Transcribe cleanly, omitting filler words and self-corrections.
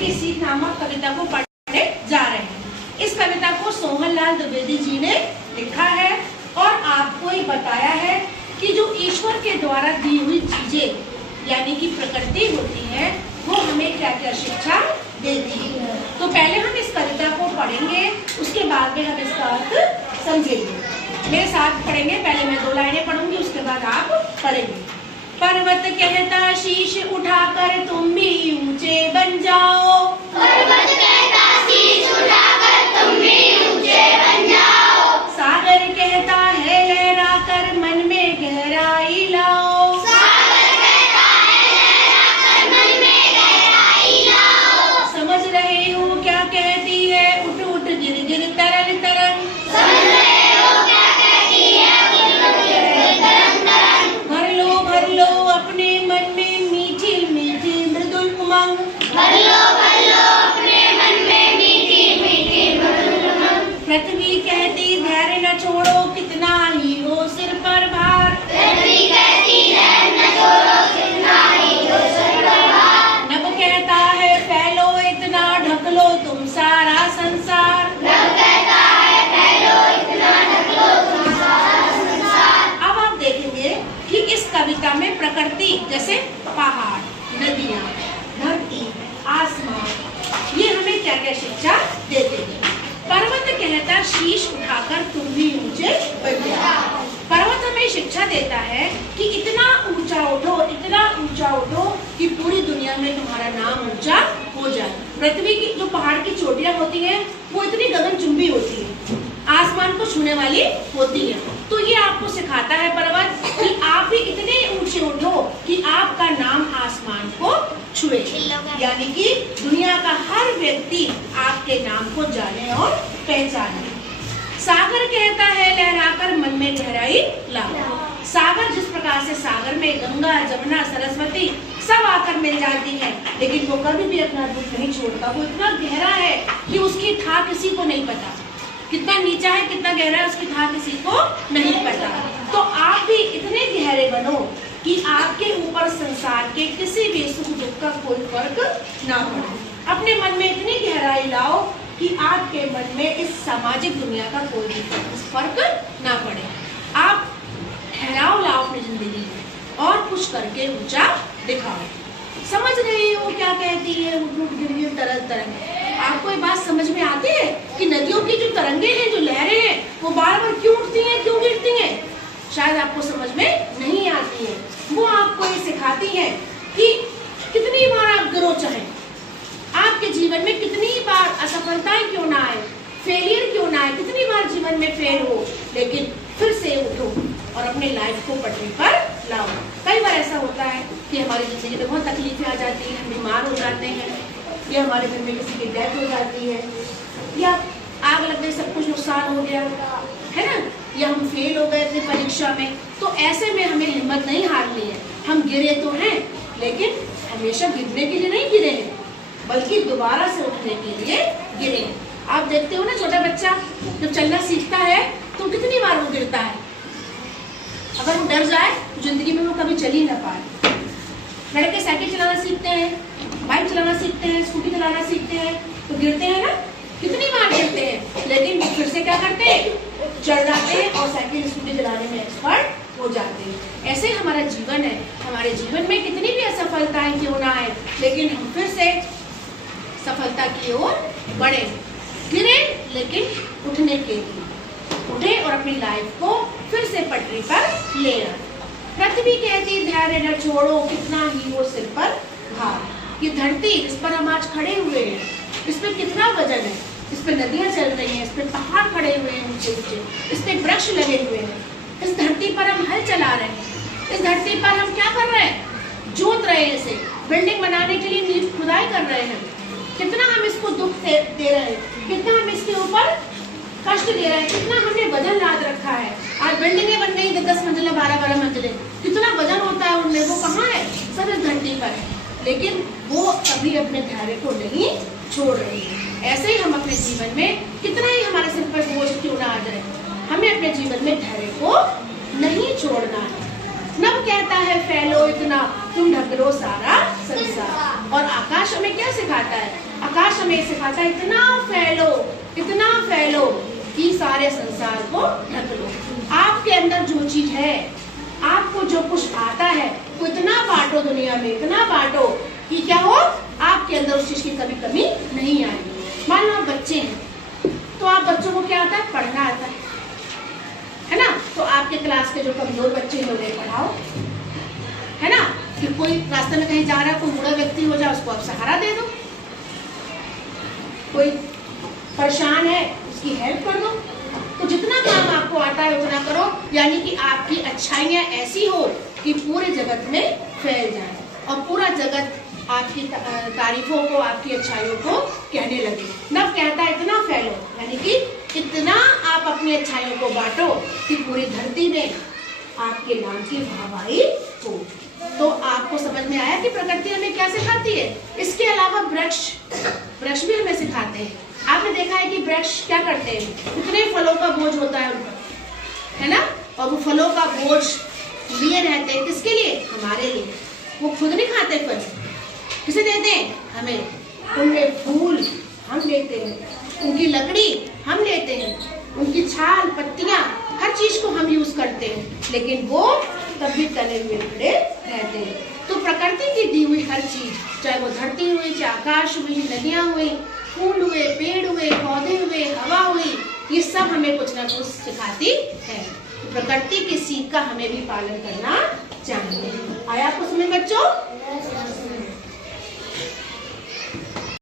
की सीख नामक कविता को पढ़ने जा रहे हैं। इस कविता को सोहनलाल द्विवेदी जी ने लिखा है और आपको ये बताया है कि जो ईश्वर के द्वारा दी हुई चीजें यानी कि प्रकृति होती है वो हमें क्या क्या शिक्षा देती है। तो पहले हम इस कविता को पढ़ेंगे, उसके बाद में हम इसका अर्थ समझेंगे। मेरे साथ पढ़ेंगे, पहले मैं 2 लाइनें पढ़ूंगी, उसके बाद आप पढ़ेंगे। पर्वत कहता शीश उठाकर तुम भी ऊंचे बन जाओ, पर्वत कहता शीश उठाकर तुम भी ऊंचे बन जाओ, सागर कहता है लहरा कर मन में गहराई लाओ, सागर कहता है लहरा कर मन में गहराई लाओ, समझ रहे हो क्या कहती है उठ उठ गिर गिर तरंग तरंग, समझ रहे हो क्या कहती है उठ उठ गिर गिर तरंग तरंग, भर लो अपने मन में मीठी मीठी मृदुल उमंग, भर लो अपने मन में मीठी मीठी मधुर उमंग, पृथ्वी कहती धैर्य न छोड़ो कितना ही हो सिर पर भार, पृथ्वी कहती है न छोड़ो कितना ही हो सिर पर भार, नभ कहता है फैलो इतना ढक लो तुम सारा संसार, नभ कहता है फैलो इतना ढक लो तुम सारा संसार। अब आप देखेंगे कि इस कविता में प्रकृति जैसे पहाड़, नदियाँ, धरती, आसमान, ये हमें क्या क्या शिक्षा देते हैं। पर्वत कहता शीश उठाकर तुम भी ऊंचे बन जाओ, पर्वत हमें शिक्षा देता है कि इतना ऊंचा उठो, इतना ऊंचा उठो कि पूरी दुनिया में तुम्हारा नाम ऊंचा हो जाए। पृथ्वी की जो पहाड़ की चोटियां होती हैं वो इतनी गगनचुंबी होती है, आसमान को छूने वाली होती है। तो ये आपको सिखाता है पर्वत कि आप भी इतने ऊंचे उठो कि आपका नाम आसमान को छुए, यानी कि दुनिया का हर व्यक्ति आपके नाम को जाने और पहचाने। सागर कहता है लहराकर मन में गहराई लाओ, सागर जिस प्रकार से सागर में गंगा, जमुना, सरस्वती सब आकर मिल जाती है, लेकिन वो कभी भी अपना रूप नहीं छोड़ता। वो इतना गहरा है कि उसकी था किसी को नहीं पता, कितना नीचा है कितना गहरा है उसकी था किसी को नहीं पता। तो आप भी इतने गहरे बनो कि आपके ऊपर संसार के किसी भी सुख दुख का कोई फर्क ना पड़े। अपने मन में इतनी गहराई लाओ कि आपके मन में इस सामाजिक दुनिया का कोई भी फर्क ना पड़े। आप ठहराव लाओ अपनी जिंदगी में और कुछ करके ऊंचा दिखाओ। समझ रही हो क्या कहती है उठ उठ गिर गिर तरंग तरंग। आपको ये बात समझ में आती है कि नदियों की जो तरंगे हैं, जो लहरें हैं, वो बार बार क्यों उठती हैं, क्यों गिरती हैं? शायद आपको समझ में नहीं आती है। वो आपको ये सिखाती है कि कितनी बार आप गिरो चाहे, आपके जीवन में कितनी बार असफलताएं क्यों ना आए, फेलियर क्यों ना आए, कितनी बार जीवन में फेल हो, लेकिन फिर से उठो और अपने लाइफ को पटरी पर लाओ। कई बार ऐसा होता है कि हमारी जिंदगी में बहुत तकलीफें आ जाती हैं, हम बीमार हो जाते हैं, या हमारे घर में किसी की डेथ हो जाती है, या आग लगने सब कुछ नुकसान हो गया है ना, या हम फेल हो गए अपनी परीक्षा में। तो ऐसे में हमें हिम्मत नहीं हारनी है। हम गिरे तो हैं, लेकिन हमेशा गिरने के लिए नहीं गिरे हैं, बल्कि दोबारा से उठने के लिए गिरे हैं। आप देखते हो ना, छोटा बच्चा जब चलना सीखता है तो कितनी बार वो गिरता है। अगर वो डर जाए तो जिंदगी में वो कभी चल ही ना पाए। लड़के साइकिल चलाना सीखते हैं, बाइक चलाना सीखते हैं, स्कूटी चलाना सीखते हैं, तो गिरते हैं ना, कितनी बार गिरते हैं, लेकिन फिर से क्या करते हैं, चढ़ जाते हैं और साइकिल स्कूटी चलाने में एक्सपर्ट हो जाते हैं। ऐसे हमारा जीवन है। हमारे जीवन में कितनी भी असफलताएं क्यों ना आए, लेकिन हम फिर से सफलता की ओर बढ़े। गिरे लेकिन उठने के लिए उठे और अपनी लाइफ को फिर से पटरी पर ले आए। पृथ्वी कहती धैर्य न छोड़ो कितना ही हो सिर पर भार। ये धरती जिस पर हम आज खड़े हुए हैं, इस पे कितना वजन है, इस पे नदियां चल रही हैं, इस पे पहाड़ खड़े हुए हैं ऊंचे ऊंचे, इस पे वृक्ष लगे हुए हैं, इस धरती पर हम हल चला रहे हैं, इस धरती पर हम क्या कर रहे हैं, जोत रहे हैं, इसे बिल्डिंग बनाने के लिए नींव खुदाई कर रहे हैं। कितना हम इसको दुख दे रहे हैं, कितना हम इसके ऊपर कष्ट दे रहे हैं, कितना हमने वजन लाद रखा है। आज बिल्डिंगें बन गई 10 मंजिलें, 12 मंजिलें, कितना वजन होता है उनमें, वो कहाँ है, सब इस धरती पर है, लेकिन वो कभी अपने धैर्य को नहीं छोड़ रही है। ऐसे ही हम अपने जीवन में कितना ही हमारे सिर पर बोझ क्यों ना आ जाए, हमें अपने जीवन में धैर्य को नहीं छोड़ना है। नभ कहता है फैलो इतना तुम ढक लो सारा संसार, और आकाश हमें क्या क्या सिखाता है? आकाश हमें सिखाता है इतना फैलो कि सारे संसार को ढक लो। आपके अंदर जो चीज है, आपको जो कुछ आता है, वो इतना बांटो दुनिया में, इतना बांटो कि क्या हो, आपके अंदर उस चीज की कभी कमी नहीं आएगी। मान लो आप बच्चे हैं, तो आप बच्चों को क्या आता है? पढ़ना आता है ना? तो आपके क्लास के जो कमजोर बच्चे हैं उन्हें पढ़ाओ, है ना? कि कोई रास्ते में कहीं जा रहा है, कोई बूढ़ा व्यक्ति हो जाए, उसको आप सहारा दे दो। कोई परेशान है, उसकी हेल्प कर दो। तो जितना काम आपको आता है उतना करो, यानी कि आपकी अच्छाइयाँ ऐसी हो कि पूरे जगत में फैल जाए और पूरा जगत आपकी तारीफों को, आपकी अच्छाइयों को कहने लगे। नब कहता है इतना फैलो, यानी कि इतना आप अपनी अच्छाइयों को बांटो कि पूरी धरती में आपके नाम की वाहवाही हो। तो आपको समझ में आया कि प्रकृति हमें क्या सिखाती है? इसके अलावा वृक्ष भी हमें सिखाते हैं। आपने देखा है कि वृक्ष क्या करते हैं? कितने फलों का बोझ होता है उनका, है ना? और वो फलों का बोझ लिए रहते हैं, किसके लिए? हमारे लिए। वो खुद नहीं खाते फल, किसे देते हैं? हमें। उनके फूल हम लेते हैं, उनकी लकड़ी हम लेते हैं, उनकी छाल, पत्तियां, हर चीज को हम यूज करते हैं, लेकिन वो तब भी तले हुए खड़े रहते हैं। तो प्रकृति की दी हुई हर चीज, चाहे वो धरती हुई, चाहे आकाश हुई, नदियां हुई, फूल हुए, पेड़ हुए, पौधे हुए, हवा हुई, ये सब हमें कुछ ना कुछ सिखाती है। तो प्रकृति की सीख का हमें भी पालन करना चाहिए। आया आपको समझ बच्चों?